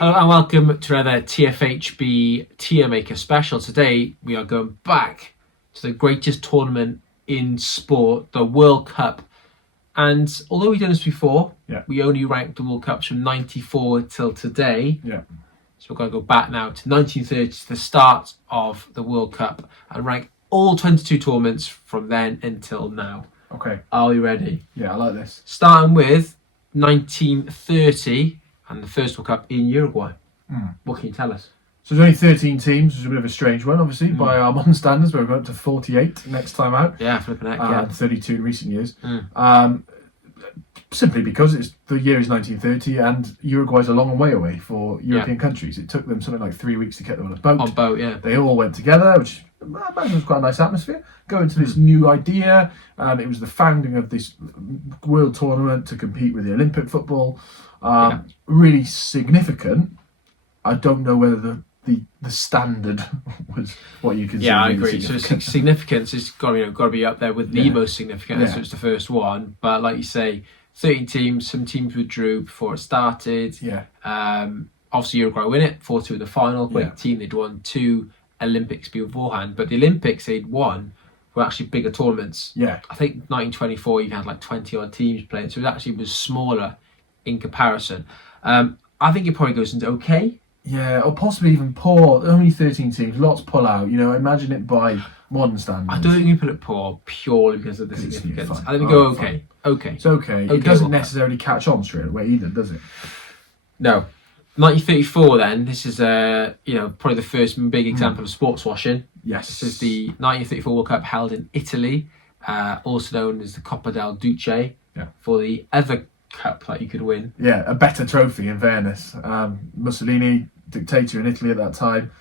Hello and welcome to another TFHB Tier Maker special. Today we are going back to the greatest tournament in sport, the World Cup. And although we've done this before, we only ranked the World Cups from 94 till today. So we're going to go back now to 1930, to the start of the World Cup, and rank all 22 tournaments from then until now. Okay. Are we ready? Yeah, I like this. Starting with 1930 and the first World Cup in Uruguay. What can you tell us? So there's only 13 teams, which is a bit of a strange one, obviously, by our modern standards. We're going up to 48 next time out. Yeah, flipping heck, 32 in recent years. Simply because the year is 1930 and Uruguay's a long way away for European countries. It took them something like 3 weeks to get them on a boat. On boat, yeah. They all went together, which I imagine was quite a nice atmosphere. Go into this new idea. It was the founding of this world tournament to compete with the Olympic football. Really significant. I don't know whether the standard was what you consider. Yeah, I agree. So significance has got to be up there with the most significant. So it's the first one. But like you say, 13 teams. Some teams withdrew before it started. Obviously Uruguay win it 4-2 in the final. Great team. They'd won 2 Olympics beforehand, but the Olympics they'd won were actually bigger tournaments. I think 1924 you had like 20 odd teams playing, so it actually was smaller in comparison. I think it probably goes into okay. Yeah, or possibly even poor. Only 13 teams, lots pull out. Imagine it by modern standards. I don't think you put it poor purely because of the significance. I think we go okay. Okay. It's okay. It doesn't necessarily catch on straight away either, does it? No. 1934 then, this is probably the first big example of sports washing. Yes. This is the 1934 World Cup held in Italy, also known as the Coppa del Duce, for the other cup that you could win. Yeah, a better trophy in fairness. Mussolini, dictator in Italy at that time,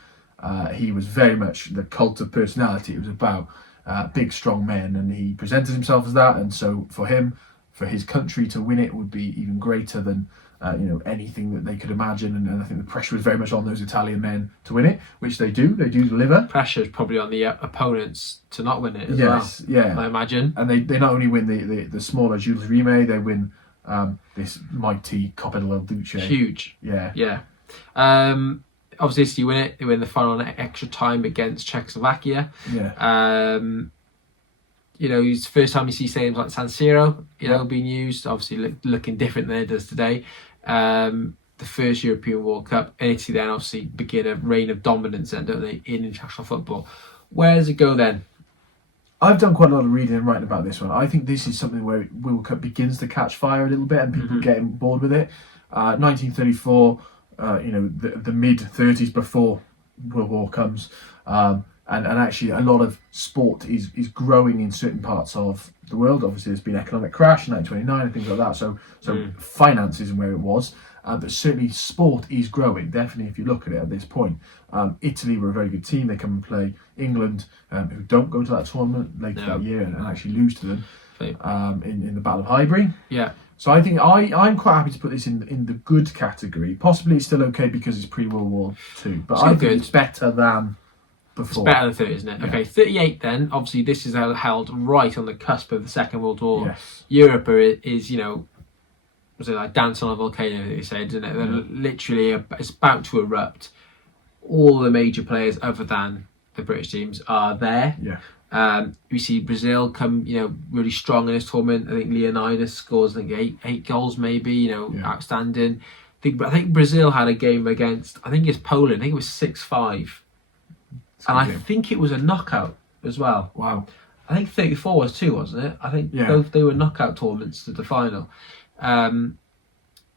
he was very much the cult of personality. It was about big, strong men, and he presented himself as that. And so for his country to win it would be even greater than anything that they could imagine. And I think the pressure was very much on those Italian men to win it, which they do. They do deliver. Pressure is probably on the opponents to not win it as well. I imagine. And they not only win the smaller Jules Rimet, they win this mighty Coppa del Duce. Huge. Yeah. Obviously, you win it. They win the final in extra time against Czechoslovakia. It's the first time you see stadiums like San Siro, being used. Obviously, looking different than it does today. The first European World Cup, and Italy then obviously begin a reign of dominance, then, don't they, in international football? Where does it go then? I've done quite a lot of reading and writing about this one. I think this is something where World Cup begins to catch fire a little bit and people get bored with it. 1934, the mid-30s before World War comes, and actually a lot of sport is growing in certain parts of the world. Obviously there's been economic crash in 1929 and things like that, so finance isn't where it was. But certainly sport is growing, definitely, if you look at it at this point. Italy were a very good team. They come and play England, who don't go to that tournament later that year and actually lose to them in the Battle of Highbury. So I think I'm quite happy to put this in the good category. Possibly it's still okay because it's pre-World War II, but I think it's better than before. It's better than 30, isn't it? Okay, 38 then. Obviously this is held right on the cusp of the Second World War. Europe is was it like dancing on a volcano, they said, isn't it? They're literally, it's about to erupt. All the major players other than the British teams are there. We see Brazil come, really strong in this tournament. I think Leonidas scores, eight goals maybe, outstanding. I think Brazil had a game against, I think it's Poland. I think it was 6-5. And I think it was a knockout as well. Wow. I think 34 was too, wasn't it? I think both they were knockout tournaments to the final.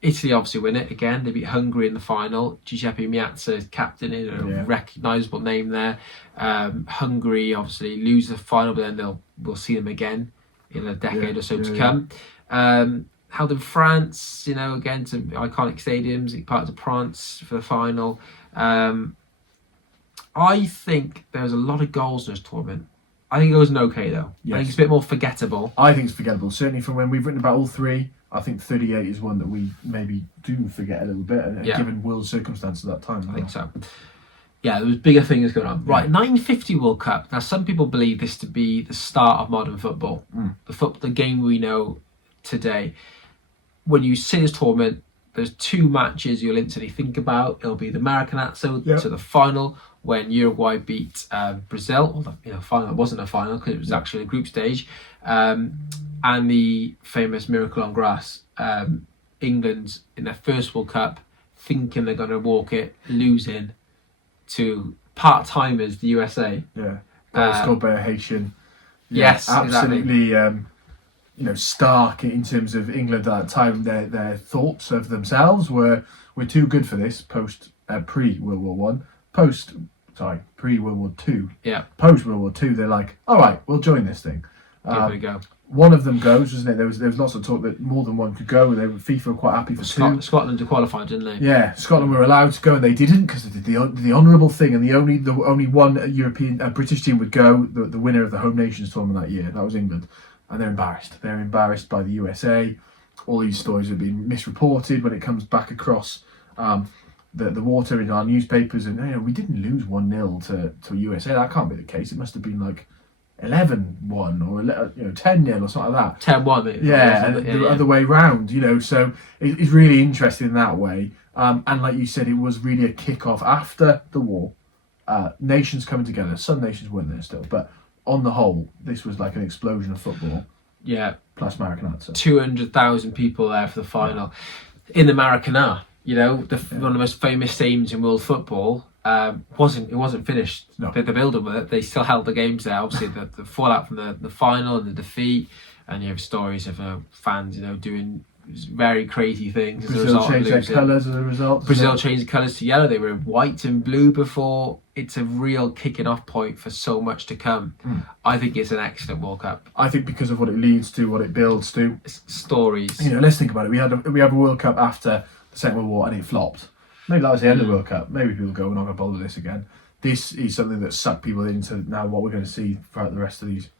Italy obviously win it again. They beat Hungary in the final. Giuseppe Meazza is captain, a recognisable name there. Hungary obviously lose the final, but then we'll see them again in a decade or so to come. Held in France, again, some iconic stadiums, Parc de France for the final. I think there was a lot of goals in this tournament. I think it was an okay though. I think it's a bit more forgettable. I think it's forgettable. Certainly from when we've written about all three, I think 38 is one that we maybe do forget a little bit, given world circumstances at that time. I think so. Yeah, there was bigger things going on. Right, 1950 World Cup. Now, some people believe this to be the start of modern football. The game we know today. When you see this tournament, there's two matches you'll instantly think about. It'll be the Maracanazo to the final when Uruguay beat Brazil. Well, the final, it wasn't a final because it was actually a group stage. And the famous miracle on grass. England in their first World Cup, thinking they're going to walk it, losing to part-timers, the USA. Yeah, goal scored by a Haitian. Yes, absolutely. Stark in terms of England at that time. Their thoughts of themselves were, we're too good for this. Pre World War One, pre World War Two. Yeah. Post World War Two, they're like, all right, we'll join this thing. Give it a go. One of them goes, wasn't it? There was lots of talk that more than one could go. FIFA were quite happy for two. Scotland qualified, didn't they? Yeah, Scotland were allowed to go, and they didn't because they did the honourable thing, and the only one European British team would go. The winner of the Home Nations tournament that year, that was England, and they're embarrassed. They're embarrassed by the USA. All these stories have been misreported when it comes back across the water in our newspapers, and we didn't lose 1-0 to USA. That can't be the case. It must have been like 11-1 or 10-0 or something like that. 10-1. Yeah, and the other way round. So it's really interesting in that way. And like you said, it was really a kick-off after the war. Nations coming together. Some nations weren't there still, but on the whole, this was like an explosion of football. Yeah. Plus Maracanazo. 200,000 people there for the final. In the Maracanã, one of the most famous stadiums in world football. Wasn't finished. No. The build-up with it. They still held the games there. Obviously, the fallout from the final and the defeat, and you have stories of fans, doing very crazy things as a Brazil result changed of their losing. colours as a result. Brazil changed the colours to yellow. They were white and blue before. It's a real kicking off point for so much to come. I think it's an excellent World Cup. I think because of what it leads to, what it builds to. Stories. Let's think about it. We have a World Cup after the Second World War, and it flopped. Maybe that was the end of the World Cup. Maybe people go, we're not going to bother with this again. This is something that sucked people into now what we're going to see throughout the rest of these.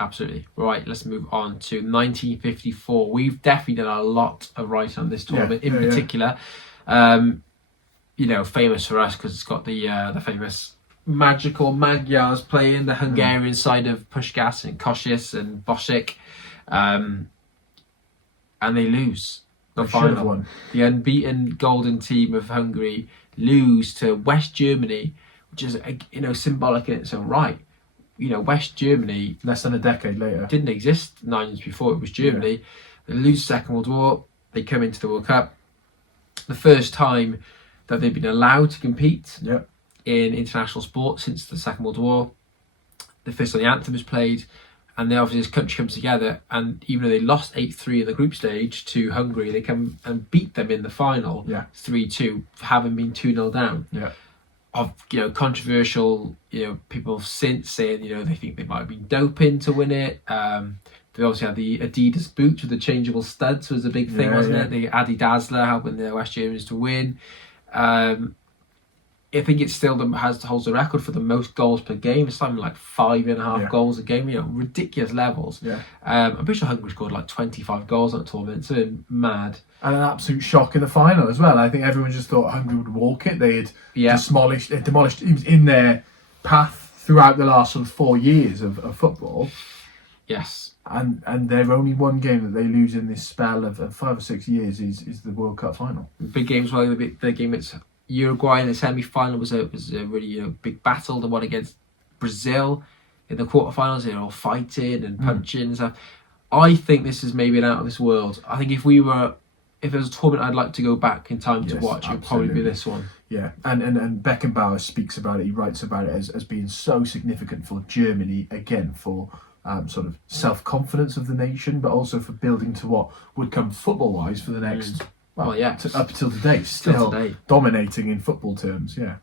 Absolutely. Right, let's move on to 1954. We've definitely done a lot of writing on this tournament in particular. Famous for us because it's got the famous magical Magyars playing the Hungarian side of Puskás and Kossuth and Bosik. And they lose. The final. The unbeaten golden team of Hungary lose to West Germany, which is symbolic in its own right. West Germany less than a decade later didn't exist 9 years before. It was Germany. They lose the Second World War. They come into the World Cup. The first time that they've been allowed to compete in international sport since the Second World War. The first time the anthem is played. And then obviously this country comes together, and even though they lost 8-3 in the group stage to Hungary, they come and beat them in the final 3-2, having been 2-0 down. Yeah. Of controversial, people have since saying they think they might have been doping to win it. They obviously had the Adidas boots with the changeable studs was a big thing, wasn't it? The Adidasler helping the West Germans to win. I think it still holds the record for the most goals per game. It's something like 5.5 goals a game. Ridiculous levels. Yeah. I'm pretty sure Hungary scored like 25 goals on the tournament. It's mad. And an absolute shock in the final as well. I think everyone just thought Hungary would walk it. They had demolished. It was in their path throughout the last sort of 4 years of football. Yes. And their only one game that they lose in this spell of 5 or 6 years is the World Cup final. Big games. Well, the game it's Uruguay in the semi-final was a really big battle. The one against Brazil in the quarterfinals, they're all fighting and punching and stuff. I think this is maybe an out of this world. I think if there was a tournament I'd like to go back in time to watch, it would probably be this one. Yeah, and Beckenbauer speaks about it. He writes about it as being so significant for Germany, again for sort of self-confidence of the nation, but also for building to what would come football-wise for the next. Up till today, still dominating in football terms. Yeah,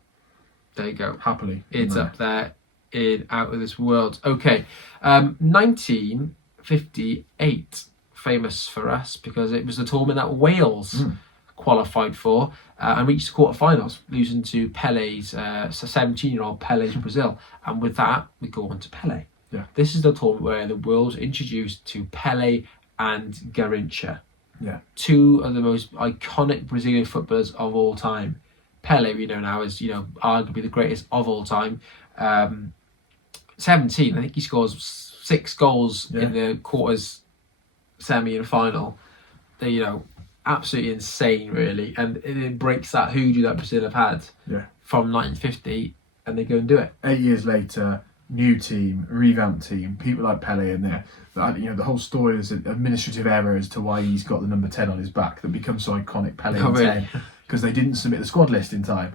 there you go. Happily, it's up there in out of this world. Okay, 1958, famous for us because it was the tournament that Wales qualified for and reached the quarterfinals, losing to Pele's 17-year-old Pele's Brazil, and with that we go on to Pele. Yeah, this is the tournament where the world was introduced to Pele and Garrincha. Yeah, two of the most iconic Brazilian footballers of all time. Pele, we know now, is arguably the greatest of all time. 17, I think he scores 6 goals in the quarters, semi, and final. absolutely insane, really, and it breaks that hoodoo that Brazil have had from 1950, and they go and do it. 8 years later, new team, revamped team, people like Pele in there. The whole story is an administrative error as to why he's got the number 10 on his back that becomes so iconic. Pele in 10, because they didn't submit the squad list in time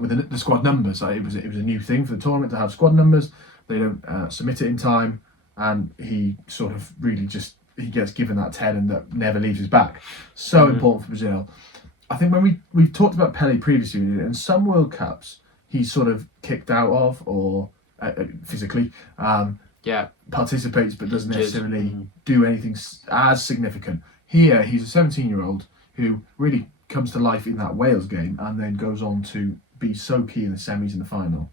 with the squad numbers. It was a new thing for the tournament to have squad numbers. They don't submit it in time, and he sort of really he gets given that 10 and that never leaves his back. So important for Brazil. I think when we've talked about Pele previously, and some World Cups he's sort of kicked out of or physically participates but doesn't necessarily do anything as significant. Here he's a 17-year-old who really comes to life in that Wales game and then goes on to be so key in the semis and the final.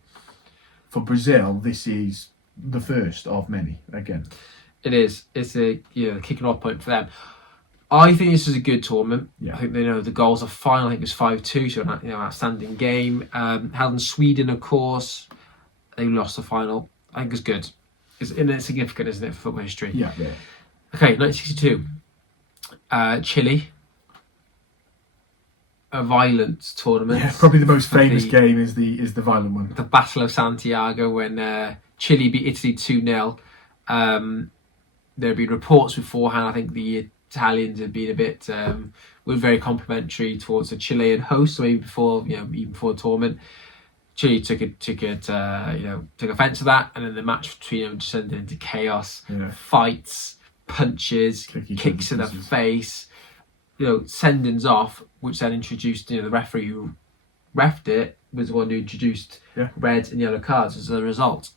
For Brazil, this is the first of many again. It is. It's a kicking off point for them. I think this is a good tournament. Yeah. I think the goals are fine. I think it was 5-2, so an outstanding game. Held in Sweden, of course. They lost the final. I think it's good. It's significant, isn't it, for football history? Yeah. Okay, 1962. Chile. A violent tournament. Yeah, probably the most famous game is the violent one. The Battle of Santiago, when Chile beat Italy 2-0. There have been reports beforehand. I think the Italians have been a bit were very complimentary towards the Chilean host. So maybe even before the tournament, Chile took offence to that, and then the match between them descended into chaos, fights, punches, kicks in the face, sendings off, which then introduced the referee who reffed it was the one who introduced red and yellow cards as a result.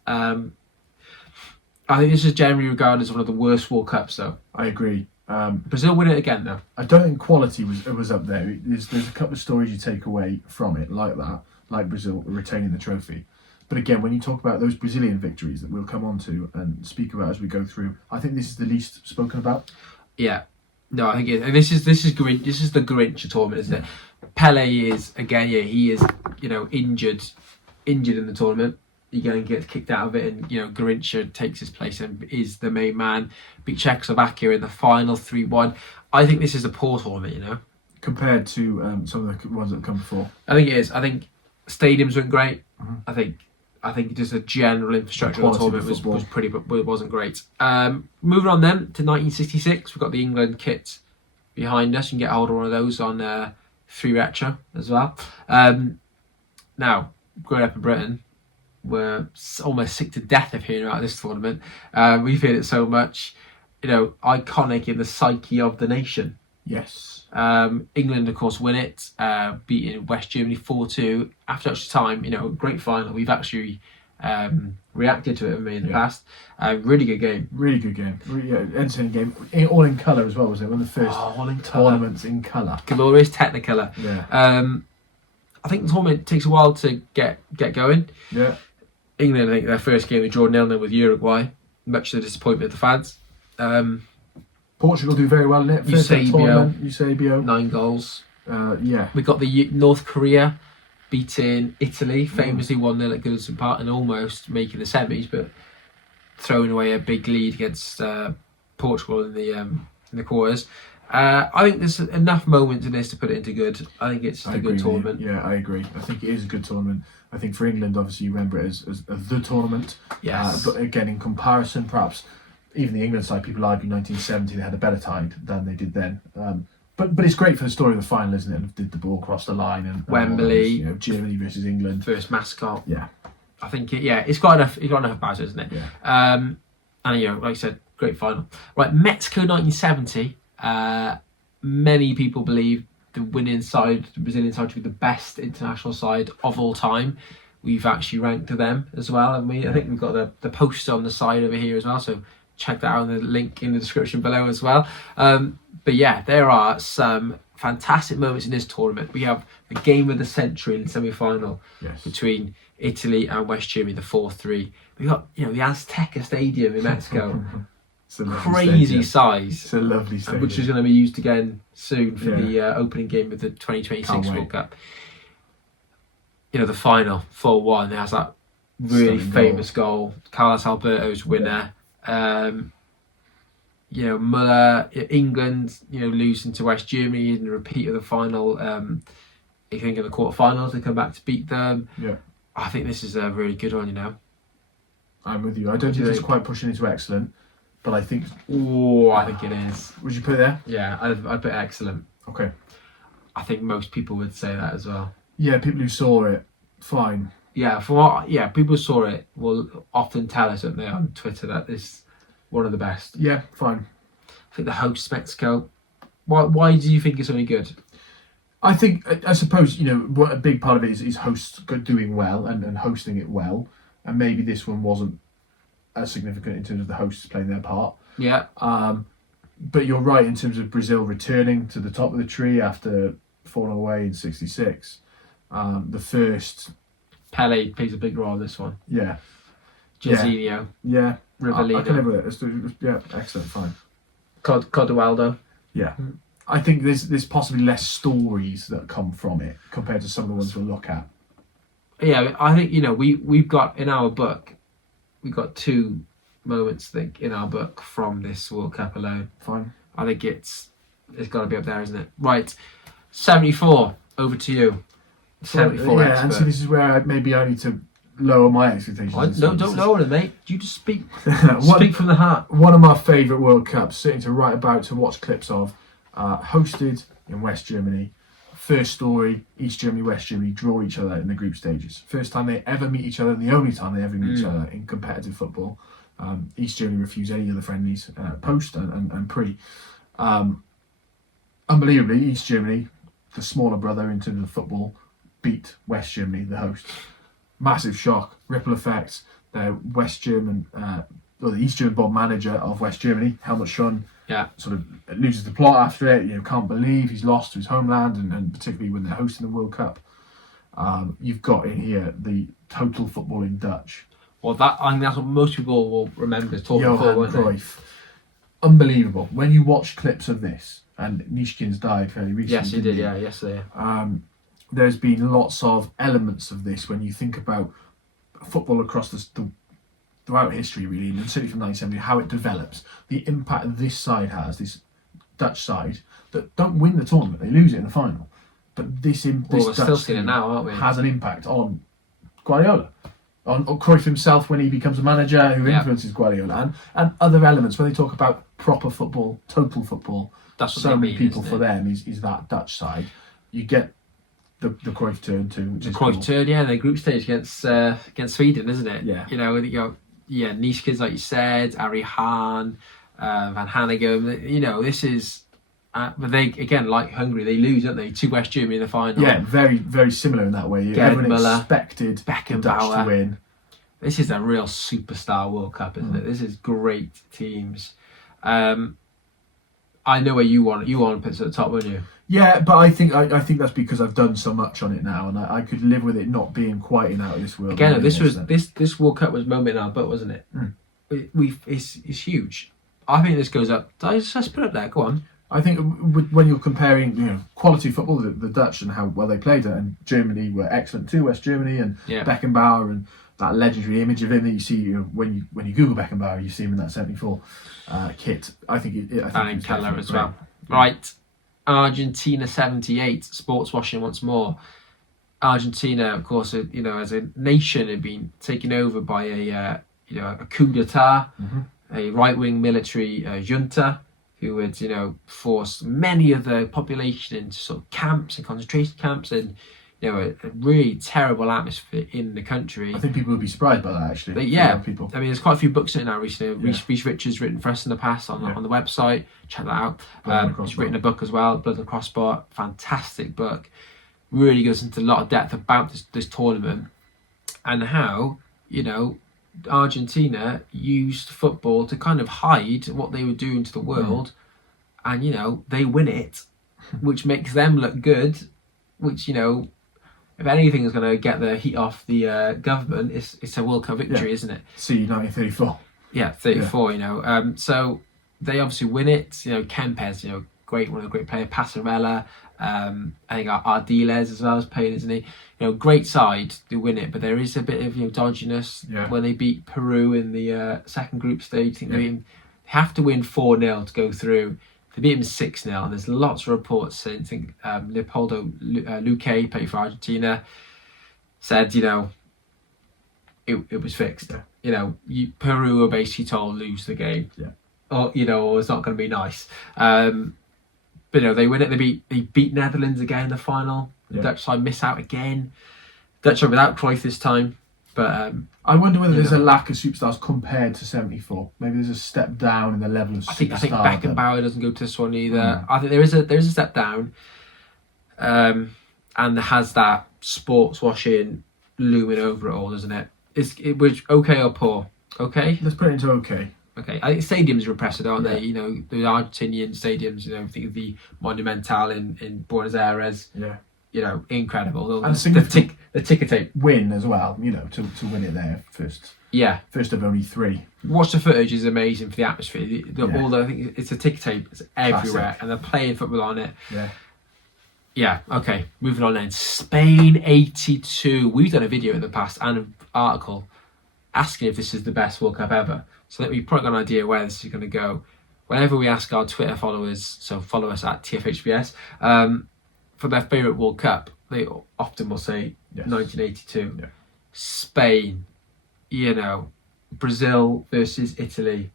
I think this is generally regarded as one of the worst World Cups, though. I agree. Brazil win it again, though. I don't think quality was up there. There's a couple of stories you take away from it like that, like Brazil retaining the trophy. But again, when you talk about those Brazilian victories that we'll come on to and speak about as we go through, I think this is the least spoken about. Yeah. No, I think it is. And this is Grinch. This is the Grinch tournament, isn't it? Pele is again. Yeah, he is. Injured in the tournament. He again gets kicked out of it, and Grinch takes his place and is the main man. Beat Czechoslovakia in the final 3-1. I think this is a poor tournament. Compared to some of the ones that have come before. I think it is. I think stadiums weren't great. Mm-hmm. I think just the general infrastructure of the tournament was pretty, but it wasn't great. Moving on then to 1966, we've got the England kit behind us. You can get a hold of one of those on Free Retro as well. Now, growing up in Britain, we're almost sick to death of hearing about this tournament. We've heard it so much, iconic in the psyche of the nation. Yes. England, of course, win it, beating West Germany 4-2. After extra time, great final. We've actually reacted to it with me in the past. Really good game. Really good game. Entertaining game. All in colour as well, was it? One of the first tournaments in colour. Glorious Technicolor. Yeah. I think the tournament takes a while to get going. Yeah. England, I think their first game, they drew 0-0 with Uruguay, much to the disappointment of the fans. Portugal do very well in it. Eusebio. 9 goals. We got the North Korea beating Italy, famously 1-0 at Goodison Park and almost making the semis, but throwing away a big lead against Portugal in the quarters. I think there's enough moments in this to put it into good. I think it's a good tournament. Yeah, I agree. I think it is a good tournament. I think for England, obviously, you remember it as the tournament. Yes. But again, in comparison, perhaps even the England side, people argue 1970 they had a better tide than they did then. But it's great for the story of the final, isn't it? And did the ball cross the line and Wembley, Germany versus England, first mascot. Yeah, I think it's got enough. It's got enough about it, isn't it? Yeah. And like I said, great final. Right, Mexico 1970. Many people believe the winning side, the Brazilian side, to be the best international side of all time. We've actually ranked them as well, and I think we've got the poster on the side over here as well. So check that out, the link in the description below as well. But yeah, there are some fantastic moments in this tournament. We have the game of the century in the semi-final between Italy and West Germany, the 4-3. We got the Azteca Stadium in Mexico. Crazy size. It's a lovely stadium, which is going to be used again soon for the opening game of the 2026 World Cup. The final 4-1. There's that really famous goal. Carlos Alberto's winner. Muller, England, losing to West Germany in the repeat of the final. I think in the quarterfinals they come back to beat them. Yeah. I think this is a really good one. I'm with you. I don't think it's quite pushing into excellent, but I think. Oh, I think it is. Would you put it there? Yeah, I'd put excellent. Okay. I think most people would say that as well. Yeah, people who saw it, fine. Yeah, people who saw it will often tell us, don't they, on Twitter, that it's one of the best. Yeah, fine. I think the host Mexico. Why do you think it's only good? I suppose what a big part of it is hosts doing well and hosting it well, and maybe this one wasn't as significant in terms of the hosts playing their part. Yeah. But you're right in terms of Brazil returning to the top of the tree after falling away in '66. The first. Pele plays a big role in this one. Yeah. Jorginho. Yeah. Rivellino. I can live with it. Yeah, excellent, fine. Codewaldo. Yeah. I think there's possibly less stories that come from it compared to some of the ones we'll look at. Yeah, I think we've got in our book, we've got 2 moments in our book from this World Cup alone. Fine. I think it's got to be up there, isn't it? Right, 74. Over to you. 74. Yeah, and so this is where I need to lower my expectations. No, don't lower them, mate. You just speak. Speak from the heart. One of my favourite World Cups, sitting to write about, to watch clips of, hosted in West Germany. First story: East Germany, West Germany draw each other in the group stages. First time they ever meet each other, and the only time they ever meet each other in competitive football. East Germany refused any other friendlies post and pre. Unbelievably, East Germany, the smaller brother in terms of football, beat West Germany, the host. Massive shock, ripple effects. The West German, the East German bomb manager of West Germany, Helmut Schön, sort of loses the plot after it. Can't believe he's lost to his homeland, and particularly when they're hosting the World Cup. You've got in here the total footballing Dutch. Well, I think that's what most people will remember talking about, won't they? Cruyff. Unbelievable. When you watch clips of this, and Nishkin's died fairly recently. Yes, he did. Yeah, yesterday. There's been lots of elements of this when you think about football across throughout history, really, and certainly from 1970, how it develops, the impact this side has, this Dutch side, that don't win the tournament, they lose it in the final. But this Dutch team now, aren't we? Has an impact on Guardiola, on Cruyff himself when he becomes a manager who influences Guardiola, and other elements when they talk about proper football, total football. That's what so many people isn't for it? them is that Dutch side. You get the Cruyff turn too. The Cruyff turn, the group stage against Sweden, isn't it? Yeah. Niche kids like you said, Ari Hahn, Van Hanegem. This is. But they, again, like Hungary, they lose, don't they, to West Germany in the final. Yeah, very, very similar in that way. Everyone Muller, expected the Dutch to win. This is a real superstar World Cup, isn't it? This is great teams. I know where you want to put it at the top, wouldn't you? Yeah, but I think that's because I've done so much on it now, and I could live with it not being quite in out of this world. Again, this World Cup was a moment in our book, wasn't it? It's huge. I think this goes up. Let's put it up there. Go on. I think when you're comparing, quality football, the Dutch and how well they played it, and Germany were excellent too. West Germany and Beckenbauer and that legendary image of him that you see when you Google Beckenbauer, you see him in that '74 kit. I think and Keller as well. Yeah. Right, Argentina '78. Sports washing once more. Argentina, of course, as a nation, had been taken over by a coup d'état, a right-wing military junta, who had, forced many of the population into sort of camps and concentration camps, and a really terrible atmosphere in the country. I think people would be surprised by that, actually. People. I mean, there's quite a few books in now recently. Reece Richards written for us in the past on the website. Check that out. He's written a book as well, Blood and Crossbar. Fantastic book. Really goes into a lot of depth about this tournament and how, Argentina used football to kind of hide what they were doing to the world, and they win it, which makes them look good, which if anything is going to get the heat off the government, it's a World Cup victory, isn't it? See 1934. Yeah, 34. So they obviously win it. Kempes, one of the great players, Passarella. I think Ardiles as well as playing, isn't he? Great side to win it, but there is a bit of dodginess when they beat Peru in the second group stage. I think they have to win 4-0 to go through. They beat them 6-0, and there's lots of reports saying, I think Leopoldo Luque, played for Argentina, said, it was fixed. Yeah. Peru were basically told lose the game. Yeah. Or, it's not going to be nice. But they win it. They beat Netherlands again in the final. The Dutch side miss out again. Dutch are without Cruyff this time. But I wonder whether there's a lack of superstars compared to 74. Maybe there's a step down in the level of superstar. I think Beckenbauer doesn't go to this one either. I think there is a step down, and there has that sports washing looming over it all, doesn't it? Which okay or poor? Okay, let's put it into okay. Okay, I think stadiums are impressive, aren't they? The Argentinian stadiums. Think of the Monumental in Buenos Aires. Yeah. Incredible. And the ticker tape win as well. To win it there first. Yeah. First of only 3. Watch the footage is amazing for the atmosphere. I think it's a ticker tape. It's everywhere, classic. And they're playing football on it. Yeah. Yeah. Okay. Moving on then. Spain 82. We've done a video in the past and an article asking if this is the best World Cup ever. So that we've probably got an idea where this is going to go. Whenever we ask our Twitter followers, so follow us at TFHBS, for their favourite World Cup, they often will say 1982. Yeah. Spain, Brazil versus Italy,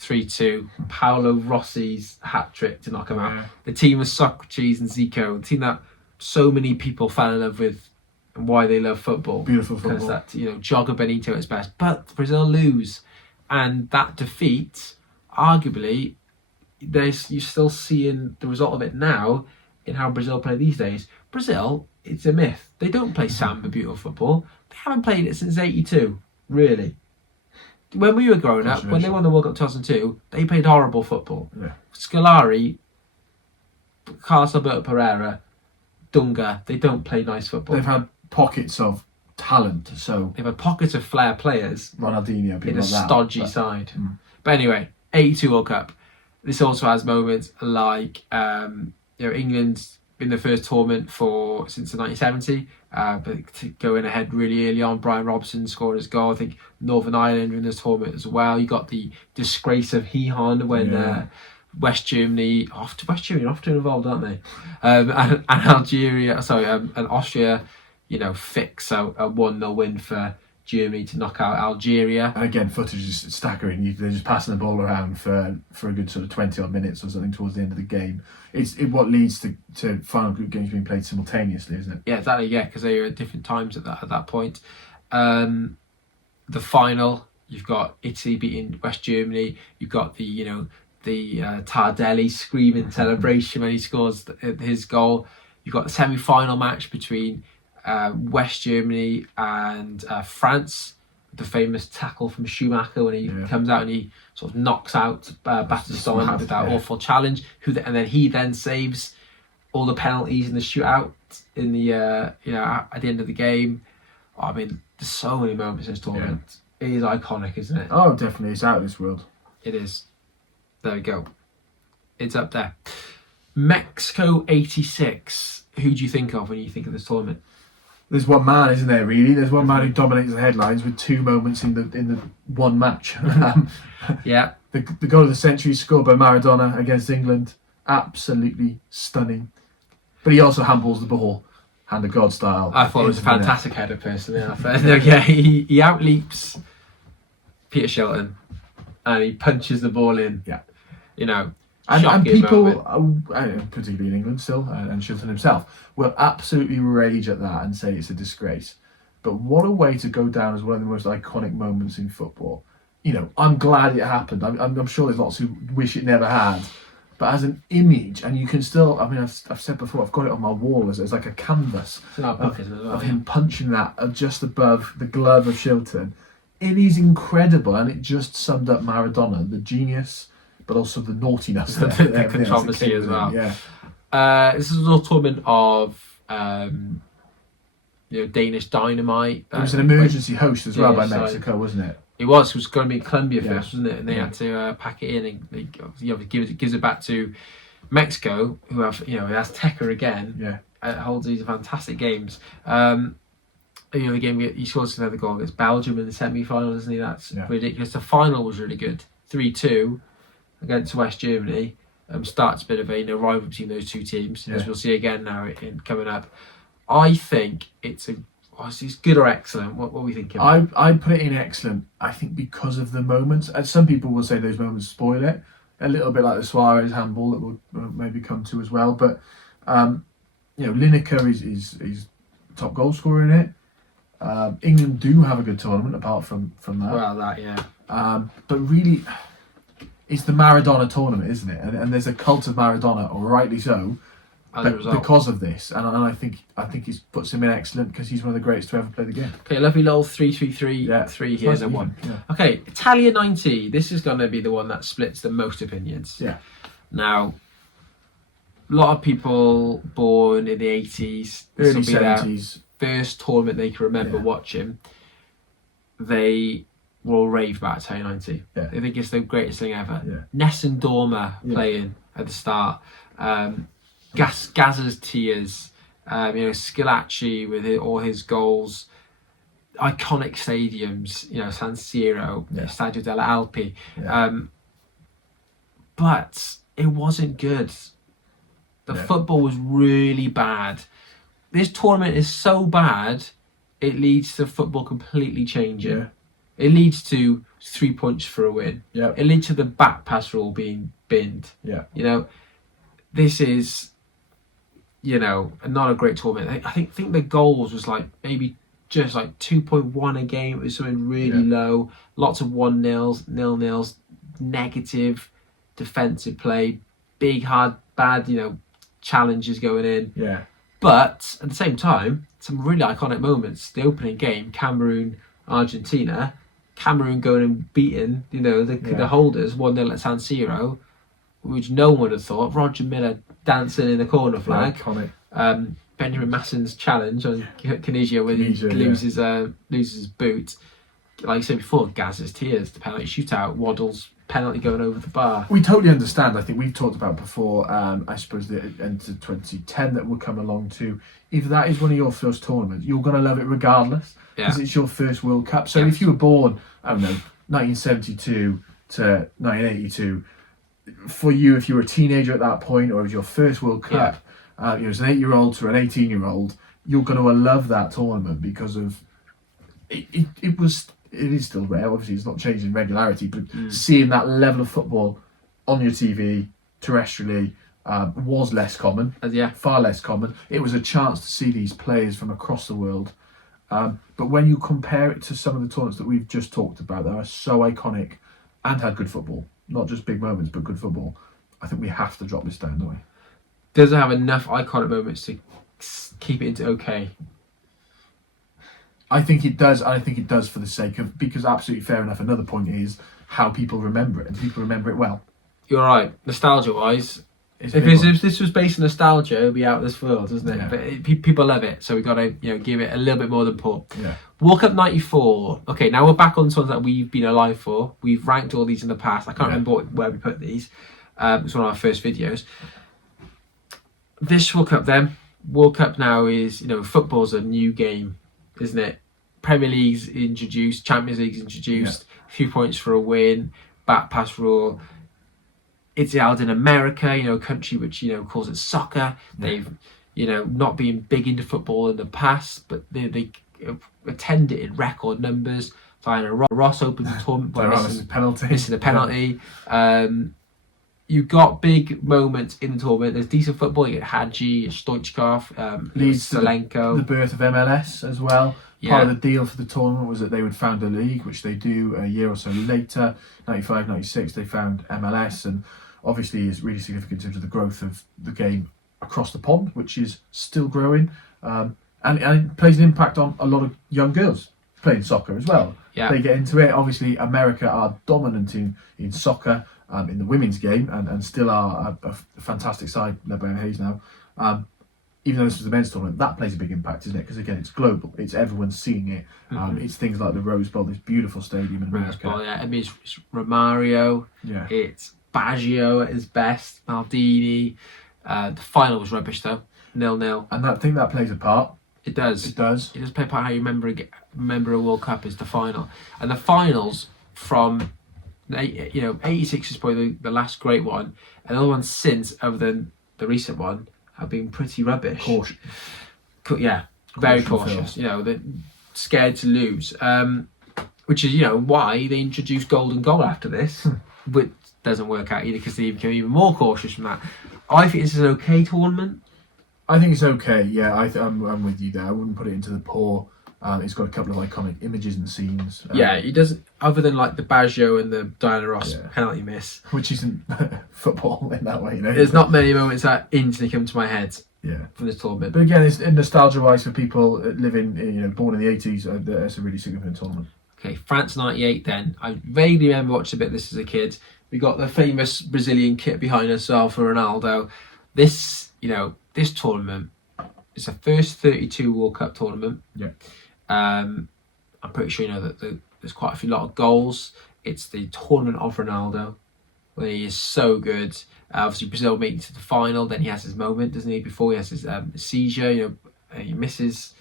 3-2. Paolo Rossi's hat-trick to knock them out. The team of Socrates and Zico, the team that so many people fell in love with and why they love football. Beautiful football. Because that, Joga Benito at its best. But Brazil lose. And that defeat, arguably, you're still seeing the result of it now in how Brazil play these days. Brazil, it's a myth. They don't play samba beautiful football. They haven't played it since 82, really. When we were growing up, when they won the World Cup 2002, they played horrible football. Yeah. Scolari, Carlos Alberto Pereira, Dunga, they don't play nice football. They've had pockets of talent, so they've had pockets of flair players. Ronaldinho, people in a like that, stodgy side. But anyway, 82 World Cup. This also has moments like England in the first tournament since the 1970, but to going ahead really early on. Brian Robson scored his goal. I think Northern Ireland were in this tournament as well. You got the disgrace of Hehan when West Germany often involved, aren't they? And Algeria, and Austria, fix a 1-0 win for Germany to knock out Algeria. And again, footage is staggering. They're just passing the ball around for a good sort of 20 odd minutes or something towards the end of the game. It's what leads to final group games being played simultaneously, isn't it? Yeah, exactly. Yeah, because they are at different times at that point. The final, you've got Italy beating West Germany. You've got the Tardelli screaming celebration when he scores his goal. You've got the semi-final match between West Germany and France, the famous tackle from Schumacher when he comes out and he sort of knocks out Battiston with that awful challenge. And then he saves all the penalties in the shootout in the at the end of the game. I mean, there's so many moments in this tournament. It is iconic, isn't it? Oh, definitely, it's out of this world. It is. There we go. It's up there. Mexico 86. Who do you think of when you think of this tournament? There's one man, isn't there, really? There's one man who dominates the headlines with 2 moments in the one match. Yeah. The goal of the century scored by Maradona against England. Absolutely stunning. But he also handballs the ball, hand of God style. I thought it was a fantastic header, personally. He outleaps Peter Shilton and he punches the ball in. Yeah. And people, particularly in England still, and Shilton himself, will absolutely rage at that and say it's a disgrace. But what a way to go down as one of the most iconic moments in football. I'm glad it happened. I'm sure there's lots who wish it never had. But as an image, and you can still, I've said before, I've got it on my wall as like a canvas of him punching that just above the glove of Shilton. It is incredible, and it just summed up Maradona, the genius, but also the naughtiness. the controversy as well. Yeah. This is a tournament of Danish Dynamite. It was an emergency host as well by Mexico, wasn't it? It was going to be Colombia first, wasn't it? And they had to pack it in and gives it back to Mexico, who have has Teca again. Yeah, holds these fantastic games. The game he scores another goal against Belgium in the semi-final, isn't he? That's ridiculous. The final was really good, 3-2. against West Germany starts a bit of a rivalry between those two teams, as we'll see again now coming up. I think it's good or excellent. What are we thinking? I'd put it in excellent. I think because of the moments, and some people will say those moments spoil it a little bit, like the Suarez handball that we'll maybe come to as well. But Lineker is top goal scorer in it. England do have a good tournament apart from that. Well, that, yeah. But really, it's the Maradona tournament, isn't it? And there's a cult of Maradona, or rightly so, because of this. And I think it puts him in excellent because he's one of the greatest to ever play the game. Okay, lovely little 3-3-3 here, then one. Yeah. Okay, Italia 90. This is going to be the one that splits the most opinions. Yeah. Now, a lot of people born in the 80s, early 70s, first tournament they can remember watching, they will rave about Italia 90. Yeah. They think it's the greatest thing ever. Yeah. Nessun Dorma playing at the start. Gazza's tears. Schillaci with all his goals. Iconic stadiums. San Siro, Stadio delle Alpi. Yeah. But it wasn't good. The football was really bad. This tournament is so bad, it leads to football completely changing. Yeah. It leads to 3 points for a win. Yeah. It leads to the back pass rule being binned. Yeah. This is, not a great tournament. I think the goals was maybe just 2.1 a game. It was something really low. Lots of 1-0s, 0-0s, negative defensive play, big, hard, bad, challenges going in. Yeah. But at the same time, some really iconic moments. The opening game, Cameroon, Argentina. Cameroon going and beating, the holders 1-0 at San Siro, which no one would have thought. Roger Miller dancing in the corner flag. Iconic. Benjamin Massen's challenge on Tunisia when he loses his boot. Like I said before, Gazza's tears, the penalty shootout, Waddle's penalty going over the bar. We totally understand. I think we've talked about before, I suppose the end of 2010 that will come along too. If that is one of your first tournaments, you're going to love it regardless because it's your first World Cup. So if you were born, 1972 to 1982, for you, if you were a teenager at that point or it was your first World Cup, as an 8-year-old to an 18-year-old, you're going to love that tournament because of it is still rare, obviously it's not changing regularity, but seeing that level of football on your TV, terrestrially, was less common, far less common. It was a chance to see these players from across the world. But when you compare it to some of the tournaments that we've just talked about that are so iconic and had good football, not just big moments, but good football, I think we have to drop this down, don't we? Does it have enough iconic moments to keep it into okay? I think it does, and I think it does for the sake of, because absolutely fair enough. Another point is how people remember it, and people remember it well. You're right, nostalgia-wise. If this was based on nostalgia, it would be out of this world, doesn't it? Yeah. But people love it, so we've got to give it a little bit more than Paul. Yeah. World Cup 94. Okay, now we're back on ones that we've been alive for. We've ranked all these in the past. I can't remember where we put these. It's one of our first videos. This World Cup then. World Cup now is, football's a new game, isn't it? Premier League's introduced, Champions League's introduced, a few points for a win, back pass rule. It's held in America, a country which, calls it soccer. They've, not been big into football in the past, but they attend it in record numbers. Diana Ross opens the tournament by missing a penalty. You got big moments in the tournament. There's decent football. You get Hadji, Stoichkov, leads Solenko. The birth of MLS as well. Part of the deal for the tournament was that they would found a league, which they do a year or so later. 95, 96, they found MLS, and obviously is really significant in terms of the growth of the game across the pond, which is still growing. And it plays an impact on a lot of young girls playing soccer as well. Yeah. They get into it. Obviously, America are dominant in soccer. In the women's game, and still are a fantastic side led by Emma Hayes now. Even though this was the men's tournament, that plays a big impact, isn't it? Because again, it's global. It's everyone's seeing it. It's things like the Rose Bowl, this beautiful stadium in America. Rose Bowl, yeah. I mean, it's Romario. Yeah. It's Baggio at his best. Maldini. The final was rubbish though, 0-0. And I think that plays a part. It does. It does. It does play a part how you remember a World Cup is the final, and the finals from 86 is probably the last great one, and the other ones since, other than the recent one, have been pretty rubbish. Very cautious. They're scared to lose, which is why they introduced golden goal after this, which doesn't work out either because they become even more cautious from that. I think this is an okay tournament. I think it's okay. Yeah, I'm with you there. I wouldn't put it into the poor. It's got a couple of iconic images and scenes. It doesn't, other than like the Baggio and the Diana Ross penalty miss, which isn't football in that way. There's not many moments that instantly come to my head. From this tournament. But again, it's nostalgia-wise for people living, born in the 80s. It's a really significant tournament. Okay, France '98. Then I vaguely remember watching a bit of this as a kid. We got the famous Brazilian kit behind us for Ronaldo. This tournament is the first 32 World Cup tournament. Yeah. I'm pretty sure that there's quite a lot of goals. It's the tournament of Ronaldo. Where he is so good. Obviously, Brazil make it to the final. Then he has his moment, doesn't he? Before he has his seizure, he misses.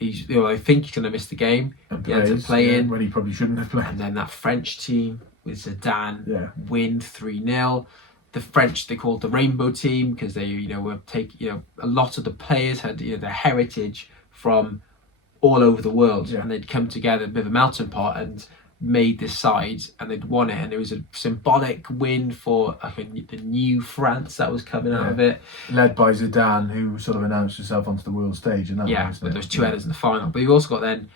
I think he's going to miss the game. He ends up playing when he probably shouldn't have played. And then that French team with Zidane win 3-0. The French, they called the Rainbow Team because they were taking a lot of the players had their heritage from all over the world, and they'd come together, a bit of a melting pot, and made this side, and they'd won it, and it was a symbolic win for the new France that was coming out of it, led by Zidane, who sort of announced himself onto the world stage, and with those two headers in the final. But you've also got then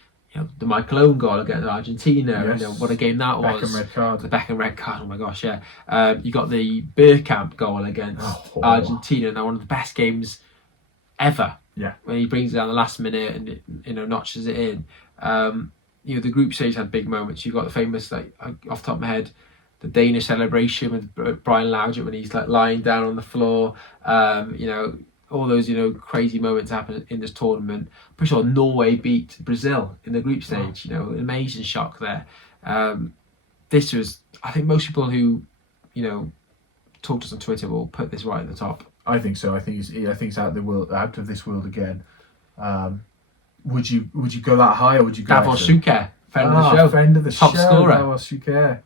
the Michael Owen goal against Argentina. What a game that was. Beckham red card. The Beckham red card. Oh my gosh, you got the Bergkamp goal against Argentina. Now one of the best games ever. Yeah. When he brings it down the last minute and notches it in. The group stage had big moments. You've got the famous, off the top of my head, the Danish celebration with Brian Laudrup when he's lying down on the floor. All those crazy moments happen in this tournament. Pretty sure Norway beat Brazil in the group stage. Amazing shock there. This was, I think most people who talk to us on Twitter will put this right at the top. I think so. I think it's out of this world again. Would you go that high, or would you go? Davor Suker, friend of the show, top scorer. Davor Suker.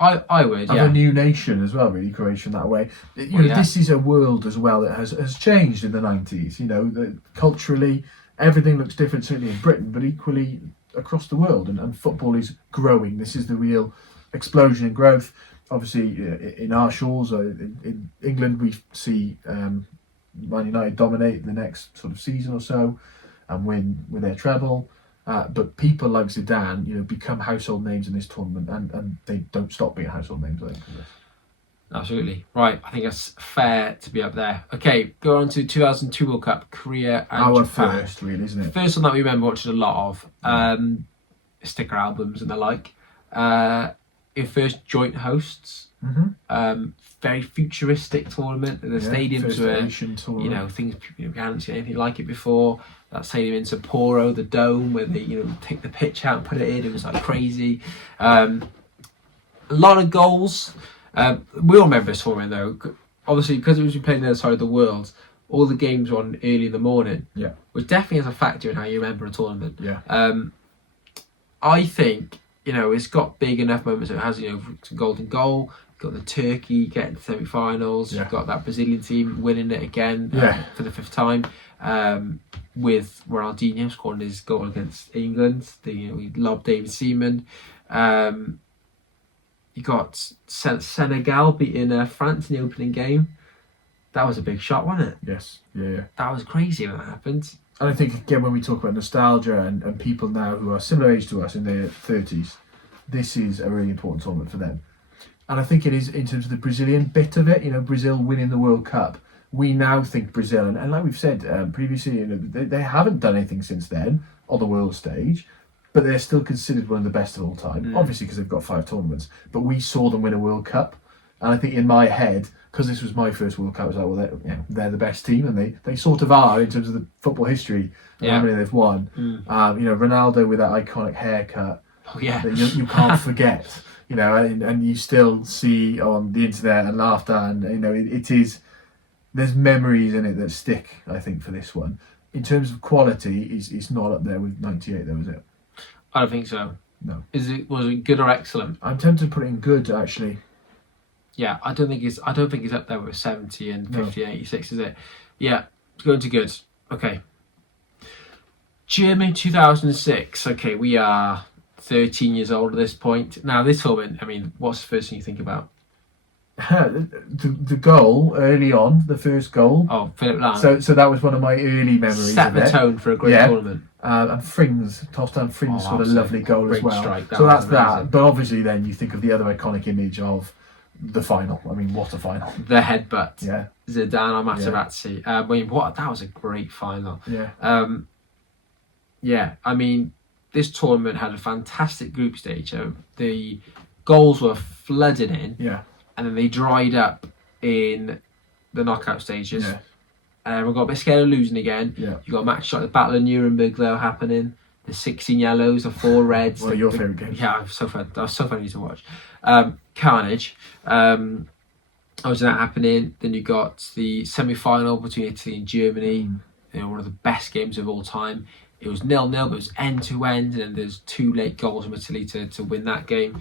I would, Of a new nation as well, really, Croatian that way. This is a world as well that has changed in the 90s. Culturally, everything looks different, certainly in Britain, but equally across the world. And football is growing. This is the real explosion in growth. Obviously, in our shores, in England, we see Man United dominate the next sort of season or so and win their treble. But people like Zidane, become household names in this tournament, and they don't stop being household names, I think. Absolutely. Right, I think that's fair to be up there. Okay, go on to 2002 World Cup, Korea and Japan. Our first, really, isn't it? First one that we remember watching a lot of. Sticker albums and the like. Your first joint hosts. Mm-hmm. Very futuristic tournament. The stadiums were, things you hadn't seen anything like it before. That stadium in Sapporo, the dome where they take the pitch out and put it in. It was crazy. A lot of goals. We all remember this tournament though. Obviously, because it was playing the other side of the world, all the games were on early in the morning. Yeah, which definitely has a factor in how you remember a tournament. Yeah. I think it's got big enough moments. It has golden goal. Got the Turkey getting to semi-finals. Yeah. You've got that Brazilian team winning it again for the 5th time. With Ronaldinho scoring his goal against England. We love David Seaman. You got Senegal beating France in the opening game. That was a big shot, wasn't it? Yes. Yeah. That was crazy when that happened. And I think, again, when we talk about nostalgia and people now who are similar age to us in their 30s, this is a really important tournament for them. And I think it is in terms of the Brazilian bit of it, Brazil winning the World Cup. We now think Brazil, and like we've said previously, they haven't done anything since then on the world stage, but they're still considered one of the best of all time, obviously because they've got 5 tournaments. But we saw them win a World Cup, and I think in my head, because this was my first World Cup, I was like, well, they're the best team, and they sort of are in terms of the football history and how many they've won. Ronaldo with that iconic haircut that you can't forget. And you still see on the internet and laughed at, and it is. There's memories in it that stick, I think, for this one. In terms of quality, it's not up there with '98, though, is it? I don't think so. No. Was it good or excellent? I'm tempted to put it in good, actually. Yeah, I don't think it's up there with 70 and 50 and 86, is it? Yeah, it's going to good. Okay. Germany 2006. Okay, we are 13 years old at this point. Now, this tournament, I mean, what's the first thing you think about? The goal early on, the first goal. Oh, Philip Lahm. So that was one of my early memories. Set the tone for a great tournament. And Tostan Frings scored a lovely goal as well. Strike. So that's that. But obviously, then you think of the other iconic image of the final. I mean, what a final! The headbutt. Yeah. Zidane on Materazzi. I mean, that was a great final. Yeah. Yeah. I mean, this tournament had a fantastic group stage. The goals were flooding in. Yeah. And then they dried up in the knockout stages. Yeah. We got a bit scared of losing again. Yeah. You got a match like the Battle of Nuremberg though happening. The 16 yellows, the 4 reds. One of your favourite games. Yeah, it was so fun. That was so funny to watch. Carnage. Obviously that happening. Then you got the semi-final between Italy and Germany. You know, one of the best games of all time. It was 0-0, but it was end to end, and there's 2 late goals from Italy to win that game.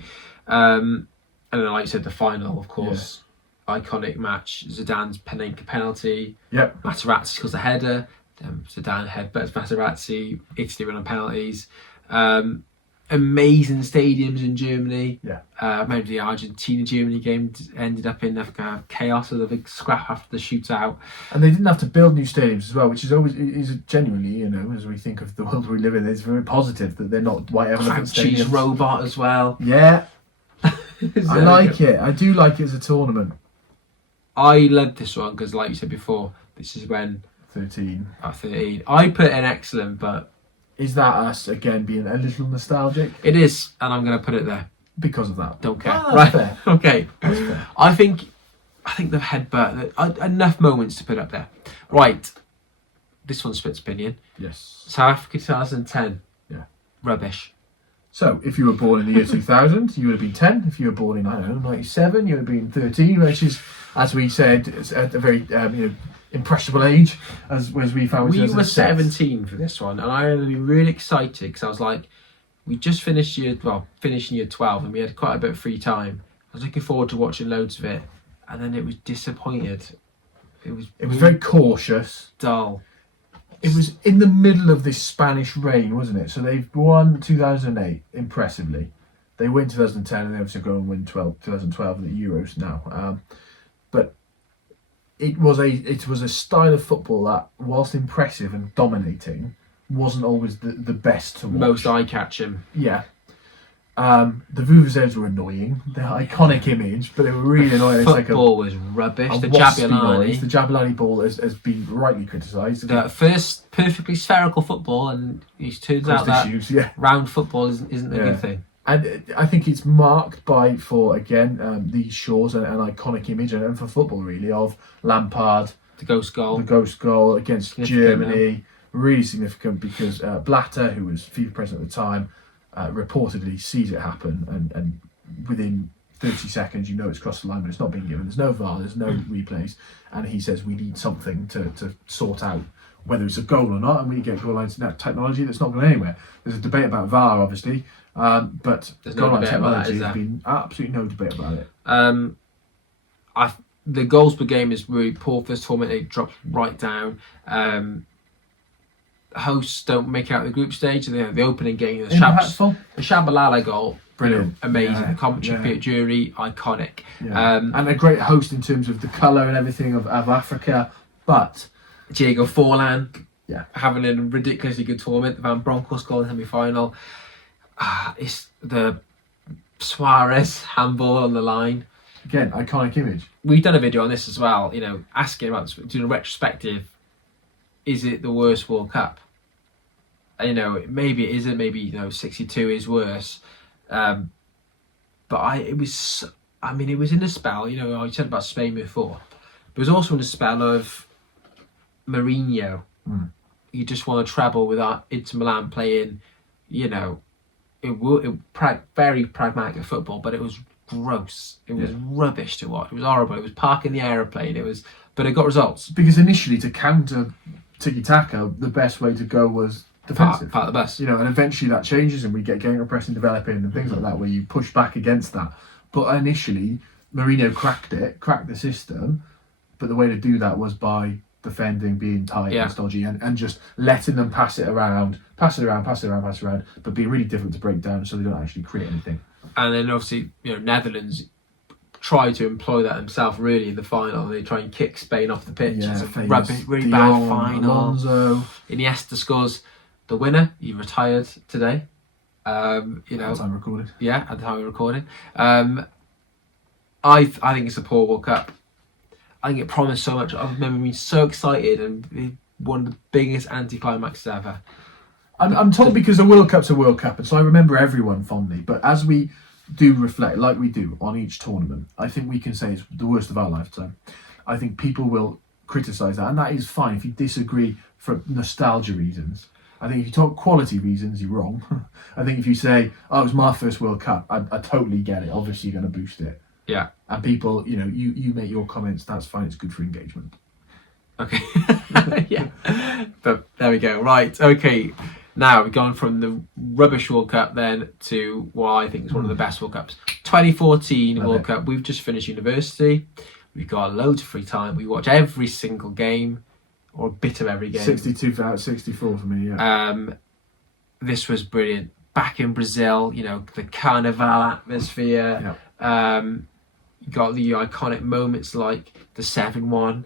And then, like you said, the final, of course, iconic match. Zidane's Panenka penalty. Yep. Materazzi scores a header. Zidane headbutts Materazzi. Italy run on penalties. Amazing stadiums in Germany. Yeah. Maybe the Argentina-Germany game ended up in chaos with a big scrap after the shootout. And they didn't have to build new stadiums as well, which is genuinely, you know, as we think of the world we live in, it's very positive that they're not white elephant stadiums. Cheese robot as well. Yeah. I like it. I do like it as a tournament. I love this one because, like you said before, this is when 13. At 13, I put it in excellent, but is that us again being a little nostalgic? It is, and I'm going to put it there because of that. Don't care. Right. Fair. Okay. That's fair. I think the headbutt, enough moments to put up there. Right. This one splits opinion. Yes. South Africa 2010. Yeah. Rubbish. So, if you were born in the year 2000, you would have been 10. If you were born in, I don't know, 97, you would have been 13, which is, as we said, at a very impressionable age, as we found. We were 17 for this one, and I was really excited because I was like, we just finished finishing year 12, and we had quite a bit of free time. I was looking forward to watching loads of it, and then it was disappointed. It was very cautious. Dull. It was in the middle of this Spanish reign, wasn't it? So they've won 2008 impressively. They win 2010, and they obviously go and win 2012 at the Euros now. But it was a style of football that, whilst impressive and dominating, wasn't always the best to watch. Most eye-catching. Yeah. The Vuvuzelas were annoying. The iconic image, but they were really annoying. Football was rubbish. The Jabulani ball has been rightly criticised. The first perfectly spherical football, and it turns out that round football isn't a good thing. And I think it's marked for these shores an iconic image, and for football really, of Lampard, the ghost goal against Germany, really significant because Blatter, who was FIFA president at the time, reportedly sees it happen, and within 30 seconds you know it's crossed the line, but it's not being given. There's no VAR, there's no replays, and he says we need something to sort out whether it's a goal or not, and we get goal line technology that's not going anywhere. There's a debate about VAR, obviously, but there's goal no line debate technology about that, has been absolutely no debate about it. The goals per game is really poor for this tournament. It drops right down. Hosts don't make out the group stage. The opening game, the Shabalala goal, brilliant, amazing. Yeah, the commentary jury, iconic. Yeah. And a great host in terms of the colour and everything of Africa. But Diego Forlan, having a ridiculously good tournament. The Van Bronckhorst goal in the semi-final. It's the Suarez handball on the line. Again, iconic image. We've done a video on this as well. You know, asking about doing a retrospective. Is it the worst World Cup? You know, maybe it isn't. Maybe 62 is worse. But it was in a spell. You know, I said about Spain before. But it was also in a spell of Mourinho. You just want to treble without Inter Milan playing. You know, very pragmatic football, but it was gross. It was rubbish to watch. It was horrible. It was parking the aeroplane. But it got results. Because initially, to counter tiki-taka, the best way to go was defensive. Part of the bus. You know, and eventually that changes and we get gegenpressing developing and things like that where you push back against that. But initially, Mourinho cracked the system, but the way to do that was by defending, being tight and stodgy, and just letting them pass it around, but being really difficult to break down so they don't actually create anything. And then obviously, Netherlands try to employ that themselves really in the final. They try and kick Spain off the pitch. Yeah, it's a really bad final. Alonso. Iniesta scores the winner. He retired today. At the time recorded. Yeah, at the time of recording. I think it's a poor World Cup. I think it promised so much. I remember being so excited and one of the biggest anticlimaxes ever. I'm told because a World Cup's a World Cup, and so I remember everyone fondly. But as we do reflect, like we do on each tournament, I think we can say it's the worst of our lifetime. I think people will criticise that, and that is fine if you disagree for nostalgia reasons. I think if you talk quality reasons, you're wrong. I think if you say, "Oh, it was my first World Cup," I totally get it. Obviously, you're going to boost it. Yeah. And people, you make your comments. That's fine. It's good for engagement. Okay. Yeah. But there we go. Right. Okay. Now we've gone from the rubbish World Cup then to what I think is one of the best World Cups. 2014 World Cup. We've just finished university. We've got loads of free time. We watch every single game or a bit of every game. 62 out of 64 for me, yeah. This was brilliant. Back in Brazil, the Carnival atmosphere. Yeah. You got the iconic moments like the 7-1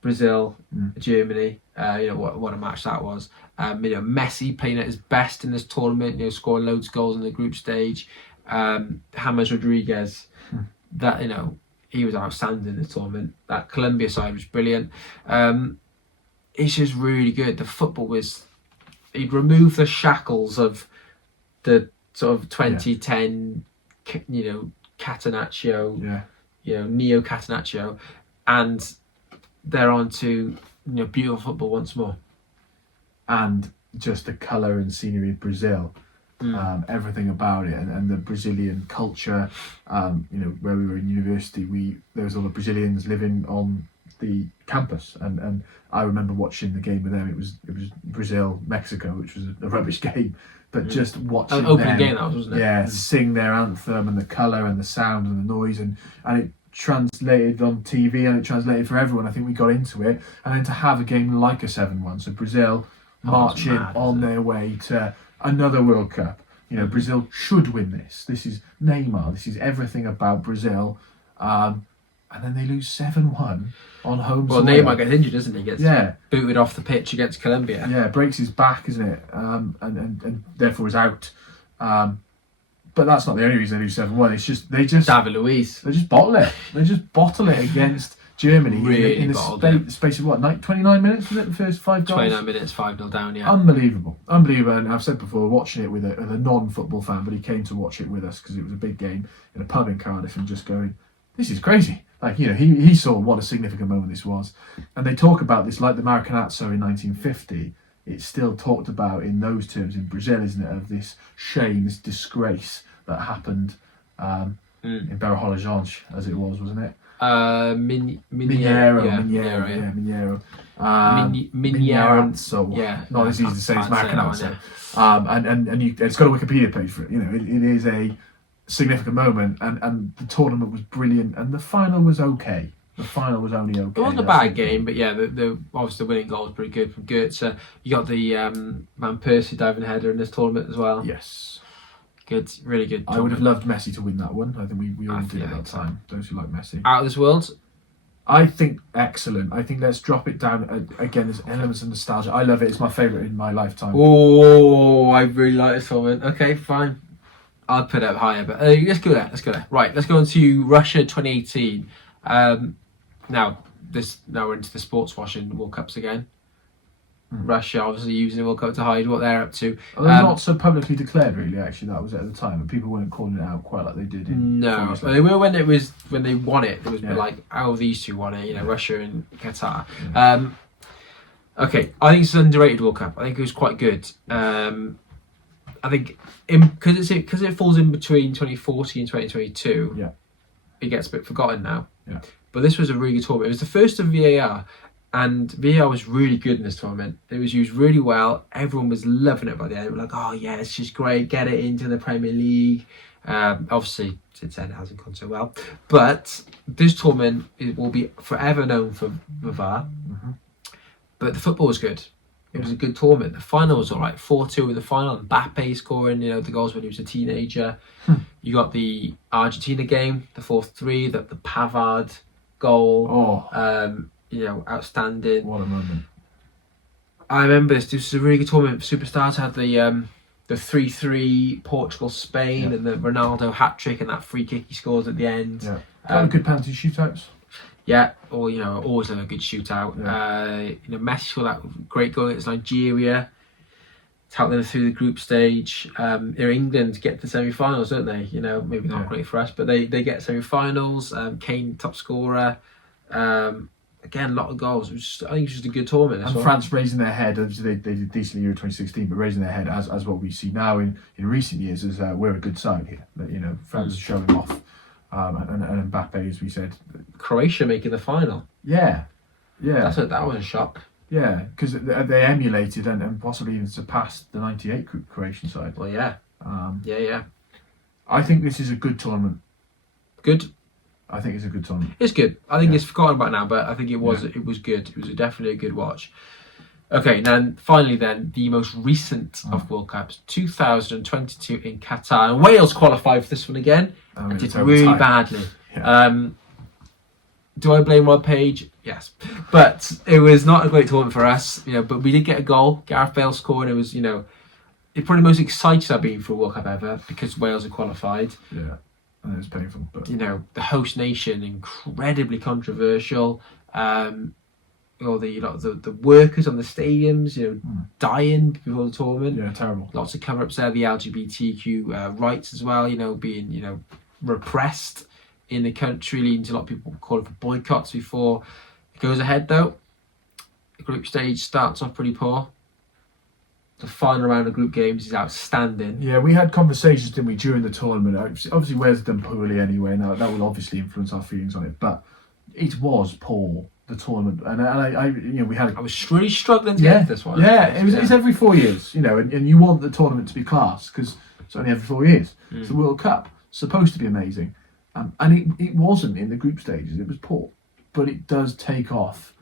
Brazil, Germany. What a match that was. Messi playing at his best in this tournament. Scoring loads of goals in the group stage. James Rodriguez, that he was outstanding in the tournament. That Colombia side was brilliant. It's just really good. The football was. He'd removed the shackles of the sort of 2010, Catenaccio, Neo Catenaccio, and they're on to beautiful football once more. And just the colour and scenery of Brazil, everything about it, and the Brazilian culture. Where we were in university, there was all the Brazilians living on the campus, and I remember watching the game with them. It was Brazil Mexico, which was a rubbish game, but just watching an opening them, game that was, wasn't it? Yeah, sing their anthem and the colour and the sound and the noise, and it translated on TV and it translated for everyone. I think we got into it, and then to have a game like a 7-1, so Brazil marching on their way to another World Cup. Brazil should win this. This is Neymar. This is everything about Brazil. And then they lose 7-1 on home soil. Well, Neymar gets injured, doesn't he? Gets booted off the pitch against Colombia. Yeah, breaks his back, isn't it? And therefore is out. But that's not the only reason they lose 7-1. It's just they David Luiz. They just bottle it. They just bottle it against Germany in the space of what? 29 minutes? Was it the first 5 goals? 29 minutes, 5-0 down. Yeah. Unbelievable. And I've said before, watching it with a non-football fan, but he came to watch it with us because it was a big game in a pub in Cardiff, and just going, this is crazy. Like, he saw what a significant moment this was. And they talk about this like the Maracanazo in 1950. It's still talked about in those terms in Brazil, isn't it? Of this shame, this disgrace that happened in Belo Horizonte, as it was, wasn't it? Mineiro. Mineiro. Yeah. Not as easy to say as Maracanazo. And it's got a Wikipedia page for it. It is a significant moment, and the tournament was brilliant, and the final was okay. The final was only okay. It wasn't a bad game, but yeah, the obviously the winning goal was pretty good from Goetze. You got the Van Persie diving header in this tournament as well. Yes. Good, really good tournament. I would have loved Messi to win that one. I think we all did at that time. Those who like Messi. Out of this world? I think excellent. I think let's drop it down. Again, there's elements of nostalgia. I love it. It's my favourite in my lifetime. Oh, I really like this tournament. Okay, fine. I'll put it up higher, but let's go there. Right, let's go on to Russia 2018. Now we're into the sports washing World Cups again. Russia obviously using the World Cup to hide what they're up to. Well, they're not so publicly declared, really. Actually, that was at the time, and people weren't calling it out quite like they did. No, they were when they won it. There was like, oh, these two won it. Russia and Qatar. Yeah. Okay, I think it's an underrated World Cup. I think it was quite good. I think because it falls in between 2040 and 2022. Yeah, it gets a bit forgotten now. Yeah, but this was a really good tournament. It was the first of VAR. And VAR was really good in this tournament. It was used really well. Everyone was loving it by the end. They were like, oh yeah, it's just great. Get it into the Premier League. Obviously, since then it hasn't gone so well. But this tournament, it will be forever known for VAR. Mm-hmm. But the football was good. It was a good tournament. The final was all right. 4-2 in the final. Mbappe scoring, the goals when he was a teenager. You got the Argentina game, the 4-3, the Pavard goal. Outstanding. What a moment. I remember this was a really good tournament. Superstars had the 3-3 Portugal-Spain and the Ronaldo hat-trick and that free kick he scores at the end. Yeah. Good penalty shootouts. Yeah, or always have a good shootout. Yeah. Messi for that great goal against Nigeria, to help them through the group stage. England get to semi-finals, don't they? Maybe not great for us, but they get semi-finals. Kane top scorer. Again, a lot of goals. I think it was just a good tournament. And France raising their head. Obviously, they did decently Euro 2016, but raising their head as what we see now in recent years as we're a good side here. That France is showing off. And Mbappe, as we said, Croatia making the final. Yeah. That was a shock. Yeah, because they emulated and possibly even surpassed the '98 Croatian side. Well, yeah. Yeah. I think this is a good tournament. Good. I think it's a good tournament. It's good. I think it's forgotten about now, but I think it was good. It was definitely a good watch. Okay, now finally then, the most recent of World Cups, 2022 in Qatar. And Wales qualified for this one again and did really badly. Yeah. Do I blame Rod Page? Yes. But it was not a great tournament for us, but we did get a goal. Gareth Bale scored. It was, it's probably the most excited I've been for a World Cup ever because Wales had qualified. Yeah. And it was painful. But the host nation, incredibly controversial. Or the workers on the stadiums, dying before the tournament. Yeah, terrible. Lots of cover-ups there. The LGBTQ rights as well, being repressed in the country, leading to a lot of people calling for boycotts before it goes ahead. Though the group stage starts off pretty poor. The final round of group games is outstanding. Yeah, we had conversations, didn't we, during the tournament? Obviously, Wales had done poorly anyway, and that will obviously influence our feelings on it. But it was poor. The tournament, and we had. I was really struggling to get this one. Yeah, it's every 4 years, and you want the tournament to be class because it's only every 4 years. It's the World Cup, supposed to be amazing, and it wasn't in the group stages. It was poor, but it does take off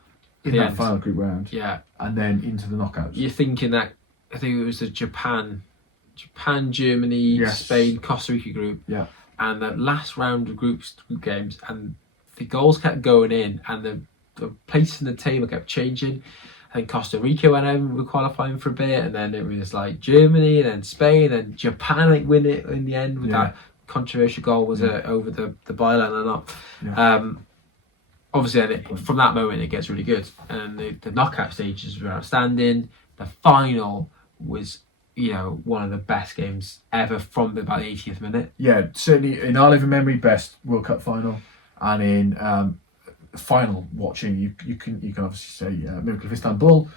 in that final group round. Yeah, and then into the knockouts. You're thinking that I think it was the Japan, Germany, Spain, Costa Rica group. Yeah, and the last round of group games, and the goals kept going in, and the place in the table kept changing. I think Costa Rica went over, were qualifying for a bit, and then it was Germany, and then Spain, and Japan win it in the end with that controversial goal. Was it over the byline or not? Yeah. Obviously, from that moment, it gets really good, and the knockout stages were outstanding. The final was, one of the best games ever from about the 80th minute. Yeah, certainly in our living memory, best World Cup final, and in final watching, you can obviously say Miracle of Istanbul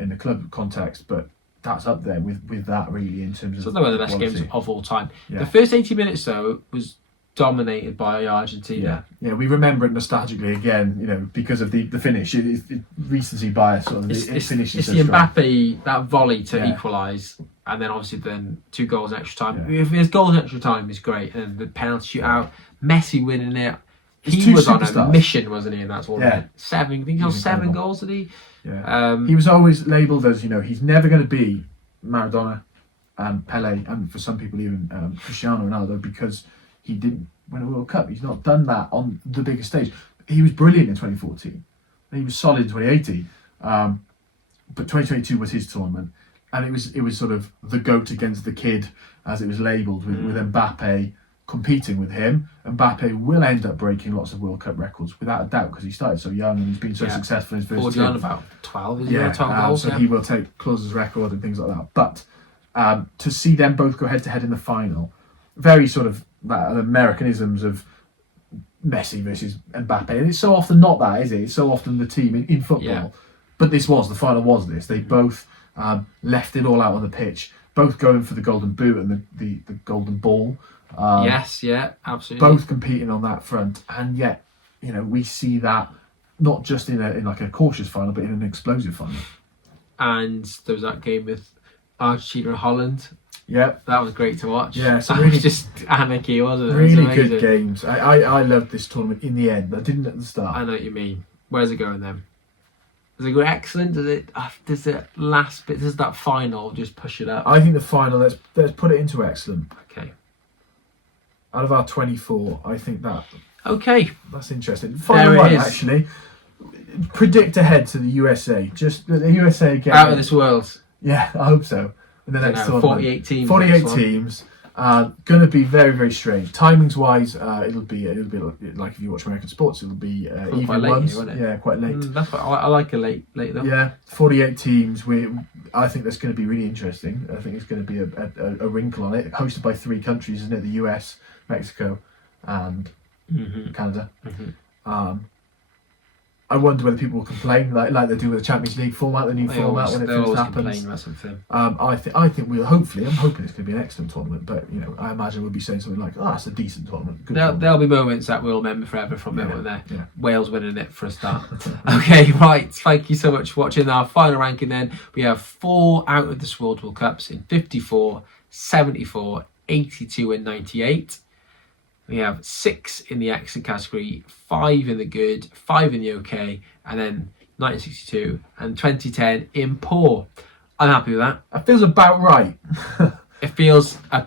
in the club context, but that's up there with that really in terms of. So they were the best games of all time. Yeah. The first 80 minutes though was dominated by Argentina. Yeah, we remember it nostalgically again, because of the finish. It's recency bias sort of. It finishes. It's so the strong. Mbappe that volley to equalise, and then obviously 2 goals in extra time. If there's goals in extra time, it's great, and the penalty shootout, Messi winning it. He was on a mission, wasn't he, in that tournament? Yeah. I think he got 7 goals, did he? Yeah. He was always labelled as, he's never going to be Maradona and Pele, and for some people even Cristiano Ronaldo, because he didn't win a World Cup. He's not done that on the biggest stage. He was brilliant in 2014. He was solid in 2018. But 2022 was his tournament. And it was sort of the GOAT against the kid, as it was labelled, with Mbappe competing with him. Mbappe will end up breaking lots of World Cup records without a doubt because he started so young and he's been so successful in his first team. About 12, isn't it? 12 goals. So he will take Klos's record and things like that. But to see them both go head to head in the final, very sort of Americanisms of Messi versus Mbappe, and it's so often not that, is it? It's so often the team in football. Yeah. But the final was this. They both left it all out on the pitch, both going for the golden boot and the golden ball. Yes, yeah, absolutely. Both competing on that front, and yet, we see that not just in like a cautious final, but in an explosive final. And there was that game with Argentina and Holland. Yeah, that was great to watch. Yeah, so really, was just anarchy, wasn't it? Really it good games. I loved this tournament in the end. I didn't at the start. I know what you mean. Where's it going then? Does it go excellent? Does it last bit? Does that final just push it up? I think the final. Let's put it into excellent. Okay. Out of our 24, I think that. Okay. That's interesting. Final one, actually. Predict ahead to the USA. Just the USA again. Out of this world. Yeah, I hope so. In the next tournament. 48 teams. 48 teams. Going to be very, very strange. Timings wise, it'll be like if you watch American sports, it'll be even ones. Yeah, quite late. That's what I like a late though. Yeah, 48 teams. I think that's going to be really interesting. I think it's going to be a wrinkle on it. Hosted by 3 countries, isn't it? The US, Mexico, and Canada. I wonder whether people will complain like they do with the Champions League format, the new format when it first happens. About something. I think we'll hopefully. I'm hoping it's going to be an excellent tournament, but I imagine we'll be saying something like, "Oh, it's a decent tournament." There'll be moments that we'll remember forever from it, won't there? Yeah. Wales winning it for a start. Okay, right. Thank you so much for watching our final ranking. Then we have 4 out of this World Cups in 54, 74, 82, and 98. We have 6 in the excellent category, 5 in the good, 5 in the okay, and then 1962 and 2010 in poor. I'm happy with that. That feels about right. It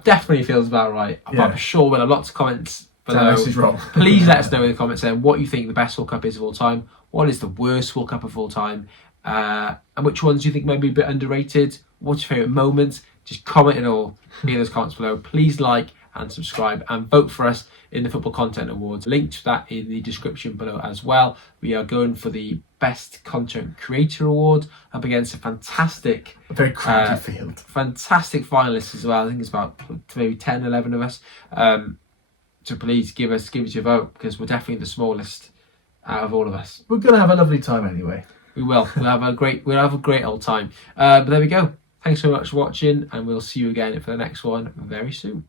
definitely feels about right. I'm sure we'll have lots of comments below. This is wrong. Please let us know in the comments then what you think the best World Cup is of all time, what is the worst World Cup of all time, and which ones you think may be a bit underrated. What's your favourite moments? Just comment it all in those comments below. Please like and subscribe and vote for us in the Football Content Awards. Link to that in the description below as well. We are going for the Best Content Creator Award up against a very crowded field. Fantastic finalists as well. I think it's about maybe 10, 11 of us. So please give us your vote, because we're definitely the smallest out of all of us. We're going to have a lovely time anyway. We will. We'll have a great old time. But there we go. Thanks so much for watching, and we'll see you again for the next one very soon.